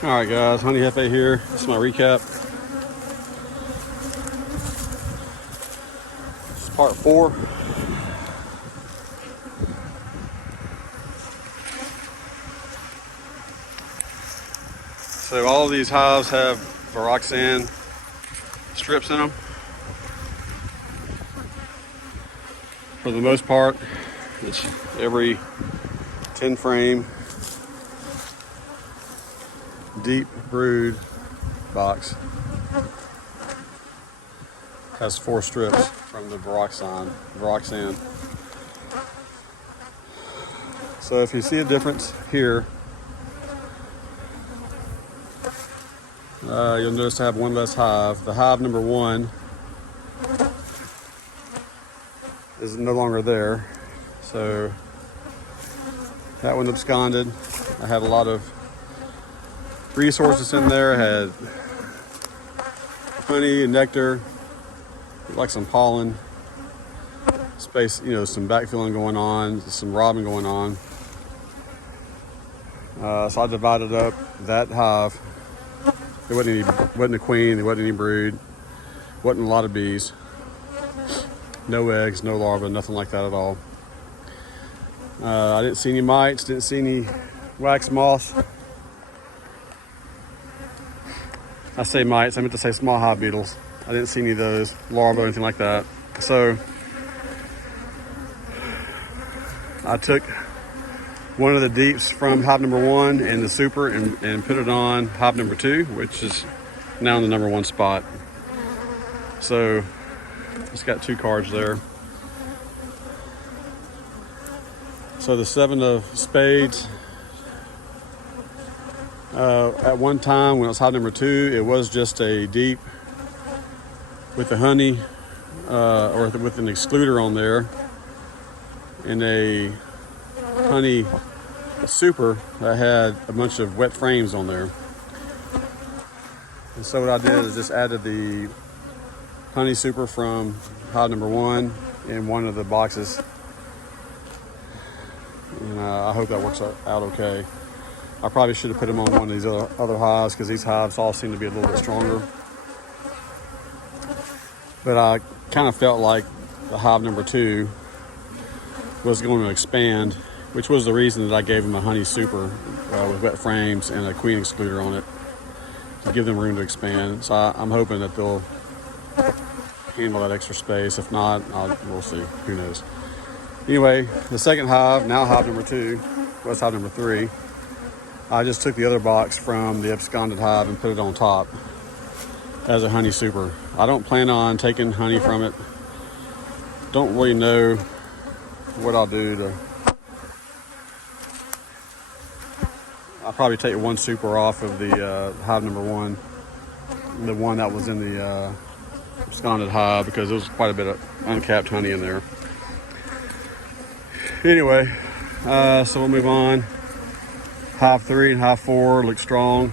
Alright guys, Honey Jefe here. This is my recap. This is part 4. So all of these hives have VarroxSan strips in them. For the most part, it's every 10 frame deep brood box has 4 strips from the VarroxSan. So if you see a difference here, you'll notice I have one less hive. The hive number 1 is no longer there, so that one absconded. I had a lot of resources in there. I had honey and nectar, like some pollen, space, some backfilling going on, some robbing going on. So I divided up that hive. There wasn't a queen, there wasn't any brood, wasn't a lot of bees, no eggs, no larvae, nothing like that at all. I didn't see any mites, didn't see any wax moths. I say mites, I meant to say small hive beetles. I didn't see any of those, larvae or anything like that. So I took one of the deeps from hive number 1 and the super and put it on hive number 2, which is now in the number 1 spot. So it's got 2 cards there. So the 7 of spades, at one time when it was hive number 2, it was just a deep with the honey or with an excluder on there and a honey super that had a bunch of wet frames on there. And so what I did is just added the honey super from hive number 1 in one of the boxes, and I hope that works out okay. I probably should have put them on one of these other hives because these hives all seem to be a little bit stronger. But I kind of felt like the hive number 2 was going to expand, which was the reason that I gave them a honey super with wet frames and a queen excluder on it to give them room to expand. So I'm hoping that they'll handle that extra space. If not, we'll see. Who knows? Anyway, the second hive, now hive number 2, was hive number 3. I just took the other box from the absconded hive and put it on top as a honey super. I don't plan on taking honey from it. Don't really know what I'll do to. I'll probably take one super off of the hive number 1, the one that was in the absconded hive, because there was quite a bit of uncapped honey in there. Anyway, so we'll move on. Hive 3 and hive 4 look strong.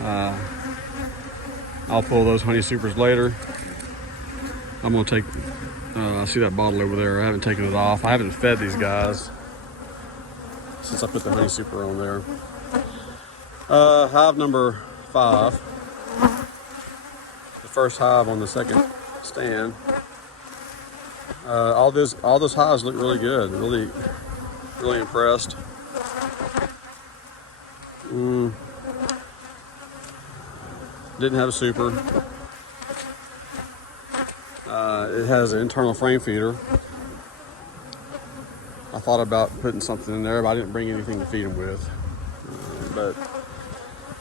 I'll pull those honey supers later. I'm gonna take, I see that bottle over there. I haven't taken it off. I haven't fed these guys since I put the honey super on there. Hive number 5, the first hive on the second stand. All those hives look really good. Really impressed. Didn't have a super. It has an internal frame feeder. I thought about putting something in there, but I didn't bring anything to feed them with. But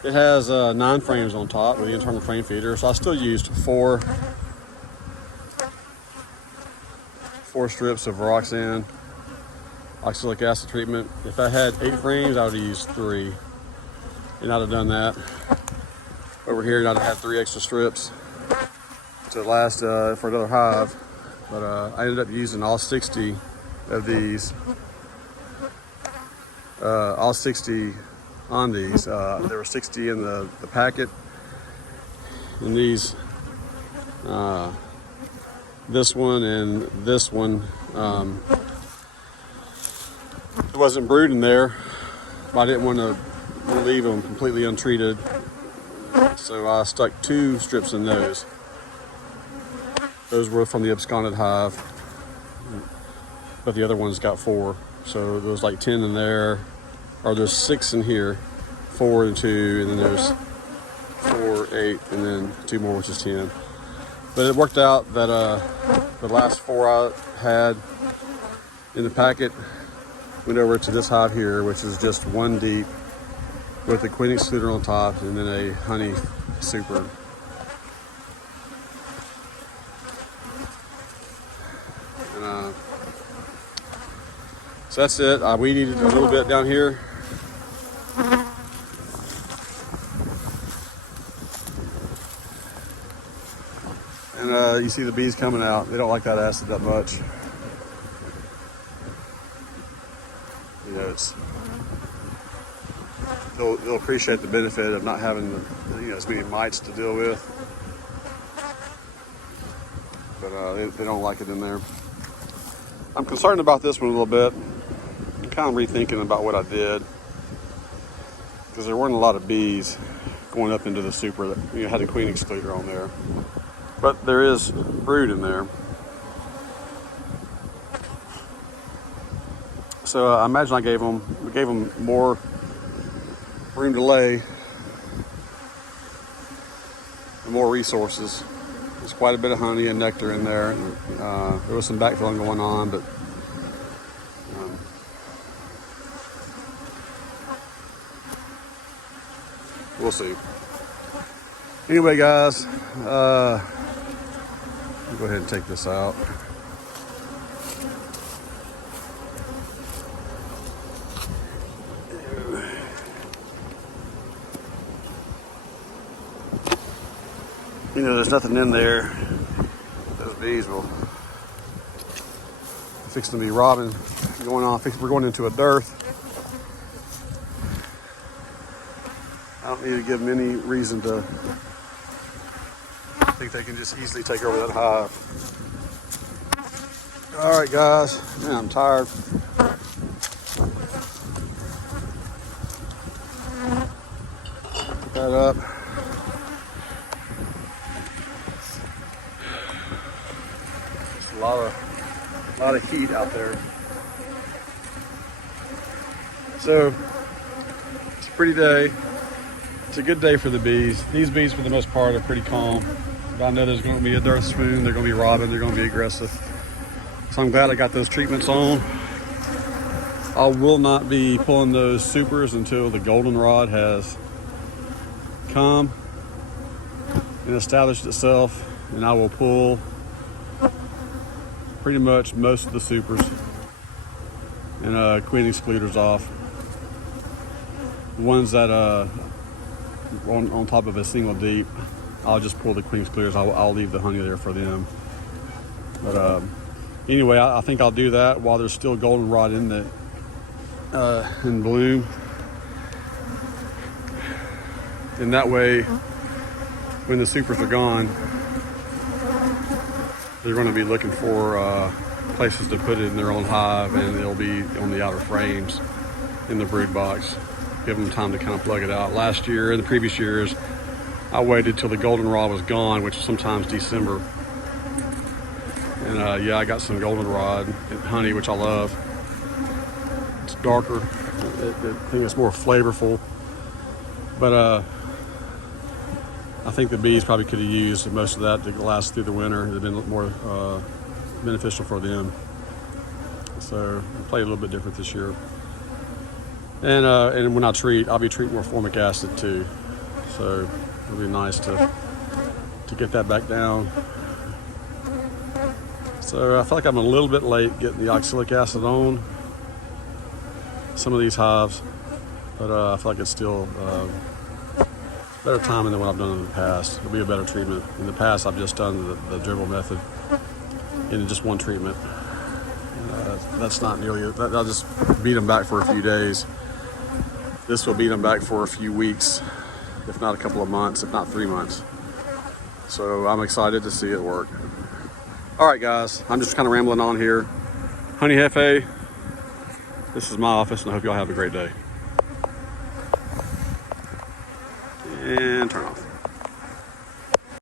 it has 9 frames on top with the internal frame feeder, so I still used 4 strips of VarroxSan oxalic acid treatment. If I had 8 frames, I would have used 3, and I'd have done that. Over here, I'd have had 3 extra strips to last for another hive, but I ended up using all 60 of these, all 60 on these. There were 60 in the packet, and these, this one and this one, it wasn't brood in there, but I didn't want to leave them completely untreated. So I stuck 2 strips in those. Those were from the absconded hive, but the other one's got 4. So there's like 10 in there, or there's 6 in here, 4 and 2, and then there's 4, 8, and then 2 more, which is 10. But it worked out that the last 4 I had in the packet went over to this hive here, which is just 1 deep with a queen excluder on top and then a honey super. And, so that's it. I weed eated a little bit down here. And you see the bees coming out. They don't like that acid that much. You know, they'll appreciate the benefit of not having as many mites to deal with. But they don't like it in there. I'm concerned about this one a little bit. I'm kind of rethinking about what I did, because there weren't a lot of bees going up into the super that had a queen excluder on there. But there is brood in there. So I imagine we gave them more room to lay and more resources. There's quite a bit of honey and nectar in there. There was some backfilling going on, but we'll see. Anyway, guys, I'll go ahead and take this out. There's nothing in there. Those bees will fixing to be robbing, going on. We're going into a dearth. I don't need to give them any reason to think they can just easily take over that hive. All right, guys. Man, I'm tired. Put that up. A lot of heat out there. So it's a pretty day. It's a good day for the bees. These bees, for the most part, are pretty calm. But I know there's going to be a dearth swoon. They're going to be robbing. They're going to be aggressive. So I'm glad I got those treatments on. I will not be pulling those supers until the goldenrod has come and established itself, and I will pull pretty much most of the supers and queen excluders off. The ones that on top of a single deep, I'll just pull the queen excluders. I'll leave the honey there for them. But anyway, I think I'll do that while there's still goldenrod in bloom, and that way, when the supers are gone, they're going to be looking for places to put it in their own hive, and they'll be on the outer frames in the brood box. Give them time to kind of plug it out. Last year and the previous years, I waited till the goldenrod was gone, which is sometimes December. And yeah, I got some goldenrod honey, which I love. It's darker. I think it's more flavorful. But I think the bees probably could have used most of that to last through the winter. It'd have been more beneficial for them. So I play a little bit different this year. And when I treat, I'll be treating more formic acid too. So it'll be nice to get that back down. So I feel like I'm a little bit late getting the oxalic acid on some of these hives, but I feel like it's still better timing than what I've done in the past. It'll be a better treatment. In the past, I've just done the dribble method in just one treatment. That's not nearly it. I'll just beat them back for a few days. This will beat them back for a few weeks, if not a couple of months, if not 3 months. So I'm excited to see it work. All right, guys, I'm just kind of rambling on here. Honey Jefe, this is my office, and I hope y'all have a great day. and turn off.